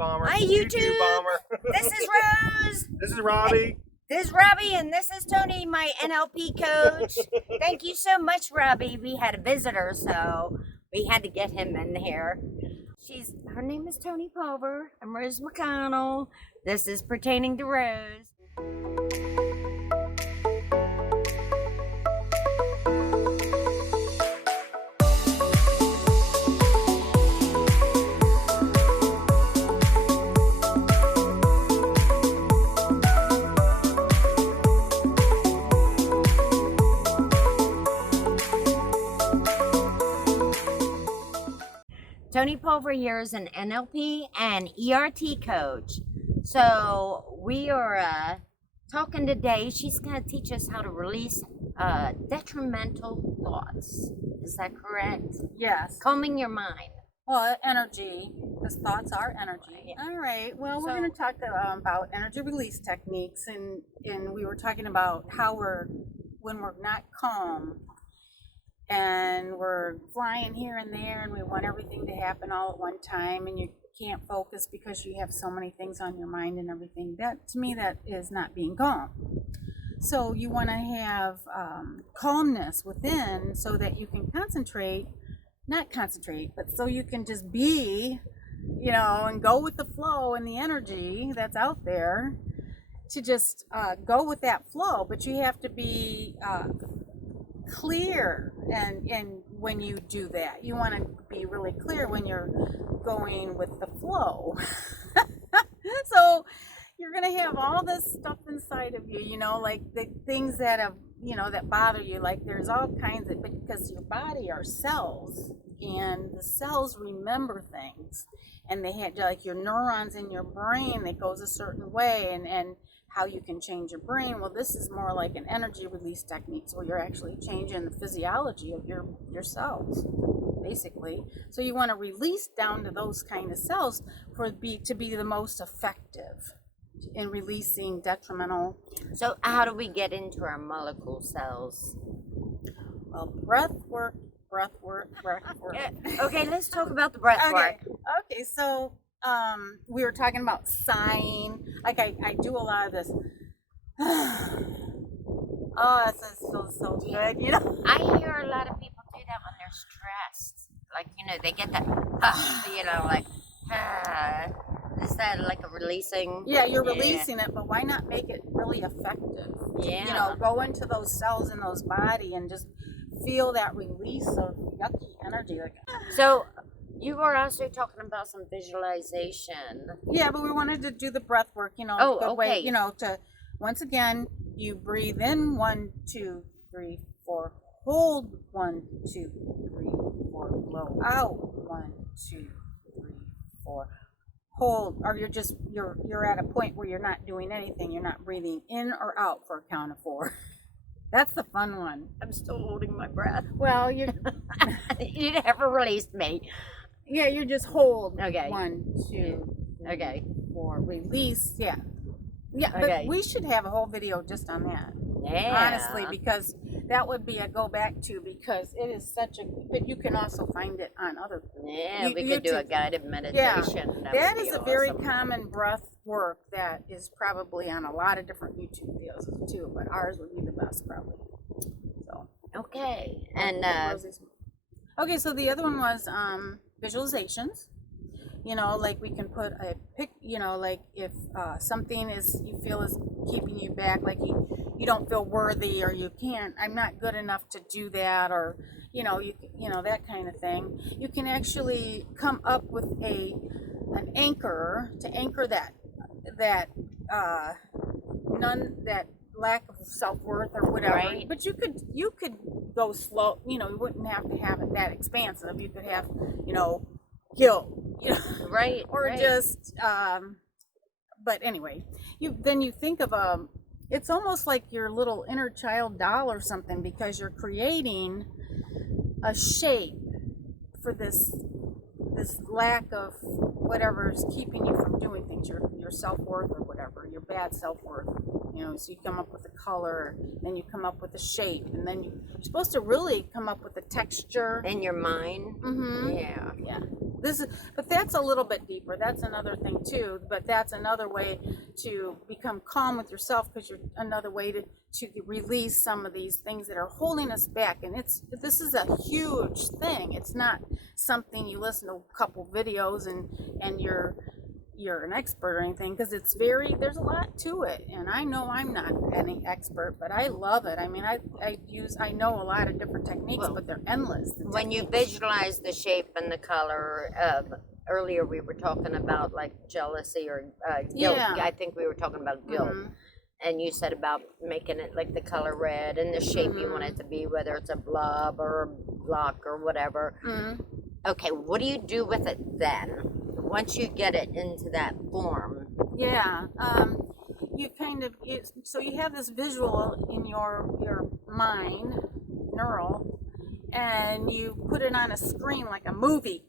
bomber. Hi, YouTube. Bomber. This is Rose. This is Robbie. This is Robbie, and this is Tony, my NLP coach. Thank you so much, Robbie. We had a visitor, so we had to get him in here. Her name is Tony Pulver. I'm Rose McConnell. This is Pertaining to Rose. Tony Pulver here is an NLP and ERT coach. So we are talking today. She's going to teach us how to release detrimental thoughts. Is that correct? Yes. Calming your mind. Well, energy, because thoughts are energy. Yeah. All right. Well, we're going to talk about energy release techniques, and we were talking about how when we're not calm, and we're flying here and there, and we want everything to happen all at one time, and you can't focus because you have so many things on your mind and everything. That, to me, that is not being calm. So you want to have calmness within so that you can but so you can just be, and go with the flow and the energy that's out there to just go with that flow. But you have to be clear, and when you do that, you want to be really clear when you're going with the flow. So you're going to have all this stuff inside of you, like the things that have, that bother you. Like there's all kinds of, because your body are cells, and the cells remember things, and they had like your neurons in your brain that goes a certain way, and how you can change your brain. Well, this is more like an energy release technique, where you're actually changing the physiology of your cells, basically. So you want to release down to those kind of cells to be the most effective in releasing detrimental. So how do we get into our molecule cells? Well, breathwork. Okay, let's talk about the breath work. Okay, so we were talking about sighing. Like I do a lot of this. Oh, this feels so good, I hear a lot of people do that when they're stressed. Like, they get that, is that like a releasing? Yeah, you're releasing it, but why not make it really effective? Yeah. Go into those cells in those body and just feel that release of yucky energy. So you were also talking about some visualization. Yeah, but we wanted to do the breath work, way, to, once again, you breathe in 1, 2, 3, 4, hold 1, 2, 3, 4, blow out 1, 2, 3, 4, hold, or you're at a point where you're not doing anything. You're not breathing in or out for a count of 4. That's the fun one. I'm still holding my breath. Well, you never released me. Yeah, you just hold. Okay. 1, 2, 3, okay, 4. Release. Yeah. Yeah, okay. But we should have a whole video just on that. Yeah. Honestly, because that would be a go back to, because it is such a, but you can also find it on other. Yeah, we could do a guided meditation. Yeah, that is a very common breath work that is probably on a lot of different YouTube videos too, but ours would be the best probably. So. Okay, and okay, so the other one was visualizations. Like we can put a pic, like if something you feel is keeping you back, like you don't feel worthy, or you can't, I'm not good enough to do that, or that kind of thing. You can actually come up with an anchor to anchor that lack of self-worth or whatever. Right. But you could go slow, you wouldn't have to have it that expansive. You could have, guilt, right, or right. just but anyway, you think of it's almost like your little inner child doll or something, because you're creating a shape for this lack of whatever is keeping you from doing things, your self-worth or whatever, your bad self-worth. So you come up with a color, then you come up with a shape, and then you're supposed to really come up with a texture in your mind. Mm-hmm. Yeah. But that's a little bit deeper. That's another thing too. But that's another way to become calm with yourself, because you're another way to release some of these things that are holding us back. And this is a huge thing. It's not something you listen to a couple videos and you're an expert or anything, because there's a lot to it. And I know I'm not any expert, but I love it. I mean, I know a lot of different techniques, but they're endless. When you visualize the shape and the color of, earlier we were talking about like jealousy or guilt. Yeah. I think we were talking about guilt. And you said about making it like the color red and the shape you want it to be, whether it's a blob or a block or whatever. Okay, what do you do with it then? Once you get it into that form? Yeah. So you have this visual in your mind, neural, and you put it on a screen like a movie.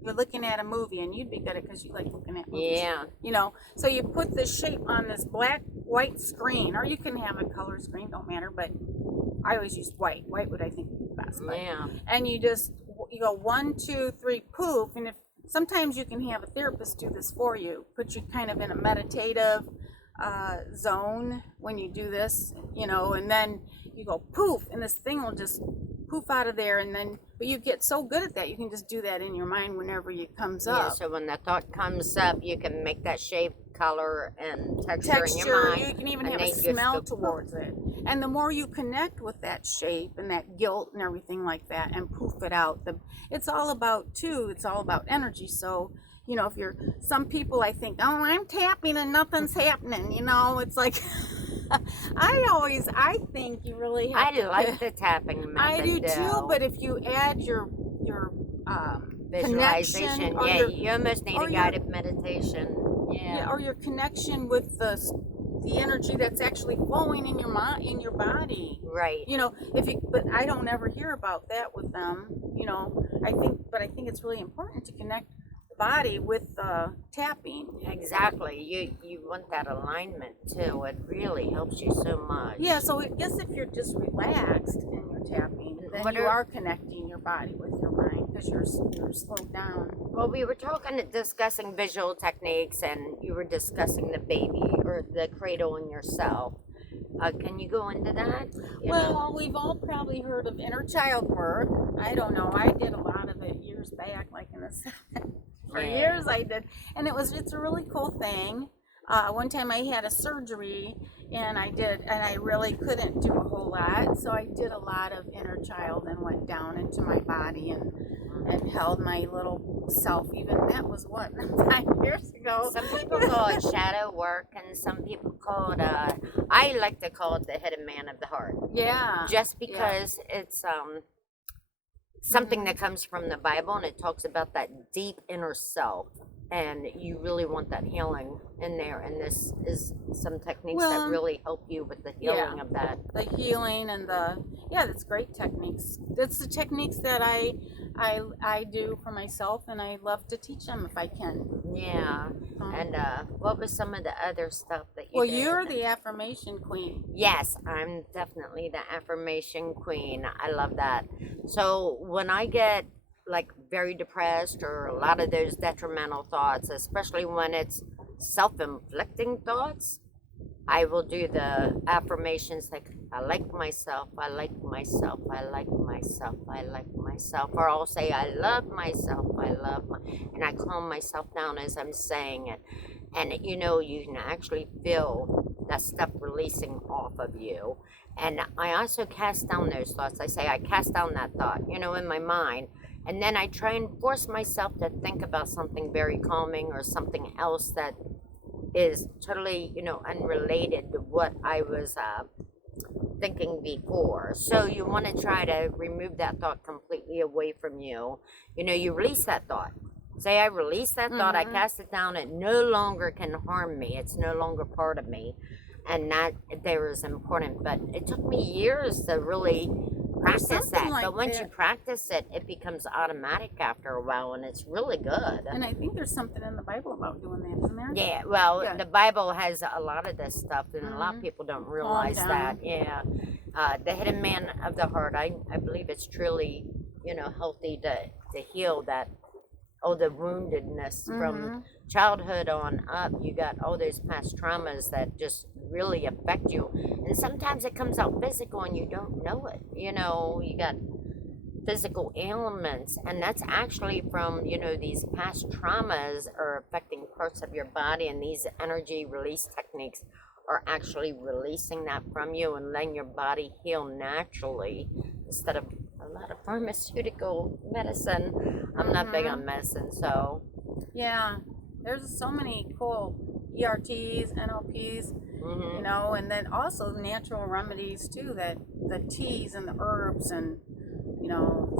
You're looking at a movie, and you'd be good at it because you like looking at movies. Yeah. You know, so you put this shape on this white screen, or you can have a color screen, don't matter, but I always use white. White would, I think, be best. Yeah. And you go 1, 2, 3, poof, and sometimes you can have a therapist do this for you, put you kind of in a meditative zone when you do this, and then you go poof, and this thing will just poof out of there, but you get so good at that, you can just do that in your mind whenever it comes up. Yeah, so when the thought comes up, you can make that shape, color, and texture in your mind. You can even have a smell towards it. And the more you connect with that shape and that guilt and everything like that and poof it out, it's all about energy. So, if some people, I think, oh, I'm tapping and nothing's happening, it's like, I think you really have I like the tapping method. I do too, but if you add your visualization, connection, you almost need a guided meditation. Yeah, or your connection with the energy that's actually flowing in your mind, in your body. Right. But I don't ever hear about that with them. I think it's really important to connect the body with tapping. Exactly. You want that alignment too. It really helps you so much. Yeah. So I guess if you're just relaxed and you're tapping, then you are connecting your body with your mind, because you're slowed down. Well, we were discussing visual techniques, and you were discussing the baby or the cradle in yourself. Can you go into that? We've all probably heard of inner child work. I don't know. I did a lot of it years back, like in the 70s. For years I did, and it's a really cool thing. One time I had a surgery, and I really couldn't do a whole lot, so I did a lot of inner child and went down into my body and held my little self. Even that was 5 years ago. Some people call it shadow work, and some people call it I like to call it the hidden man of the heart. Yeah. Just because it's something that comes from the Bible, and it talks about that deep inner self, and you really want that healing in there, and this is some techniques that really help you with the healing of that. The healing and that's great techniques. That's the techniques that I do for myself, and I love to teach them if I can. Yeah. And what was some of the other stuff that you did? Well, you're the affirmation queen. Yes, I'm definitely the affirmation queen. I love that. So when I get like very depressed, or a lot of those detrimental thoughts, especially when it's self-inflicting thoughts, I will do the affirmations like, I like myself, I like myself, I like myself, I like myself. Or I'll say, I love myself, and I calm myself down as I'm saying it. And you can actually feel that stuff releasing off of you. And I also cast down those thoughts. I say, I cast down that thought, in my mind. And then I try and force myself to think about something very calming, or something else that is totally, unrelated to what I was thinking before. So you want to try to remove that thought completely away from you. You release that thought. Say, I release that thought, I cast it down, it no longer can harm me. It's no longer part of me. And that there is important. But it took me years to really practice that. But once you practice it, it becomes automatic after a while, and it's really good. And I think there's something in the Bible about doing that, isn't there? Yeah, well, the Bible has a lot of this stuff, and a lot of people don't realize that. Yeah. The hidden man of the heart, I believe it's truly, healthy to heal that all the woundedness from childhood on up. You got all those past traumas that just really affect you, and sometimes it comes out physical and you don't know it. You know, you got physical ailments, and that's actually from, you know, these past traumas are affecting parts of your body, and these energy release techniques are actually releasing that from you and letting your body heal naturally instead of a lot of pharmaceutical medicine. I'm not big on medicine, so yeah, there's so many cool ERTs, NLPs, you know, and then also natural remedies too, that the teas and the herbs, and you know,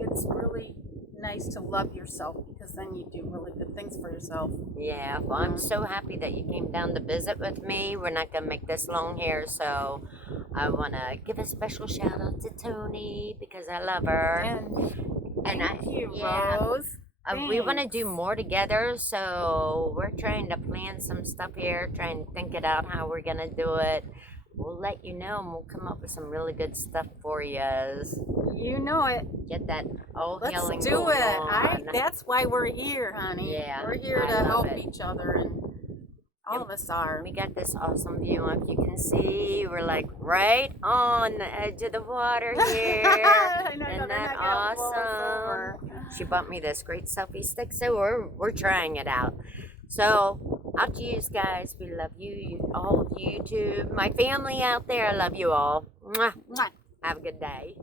it's really nice to love yourself, because then you do really good things for yourself. yeah, well, I'm so happy that you came down to visit with me. We're not gonna make this long here, so I want to give a special shout out to Tony because I love her. And thank you, yeah, Rose. we want to Thanks. do more together, so we're trying to plan some stuff here, trying to think it out how we're gonna do it. We'll let you know, and we'll come up with some really good stuff for you. You know it. Get that all Let's healing do going it. on. That's why we're here, honey. Yeah, We're here I to love help it. each other, and all of us are. We got this awesome view. If you can see, we're like right on the edge of the water here. I know, Isn't they're that not gonna blow us over. awesome? She bought me this great selfie stick, so we're trying it out. So out to you guys. We love you, all of YouTube, my family out there. I love you all. Mwah. Mwah. Have a good day.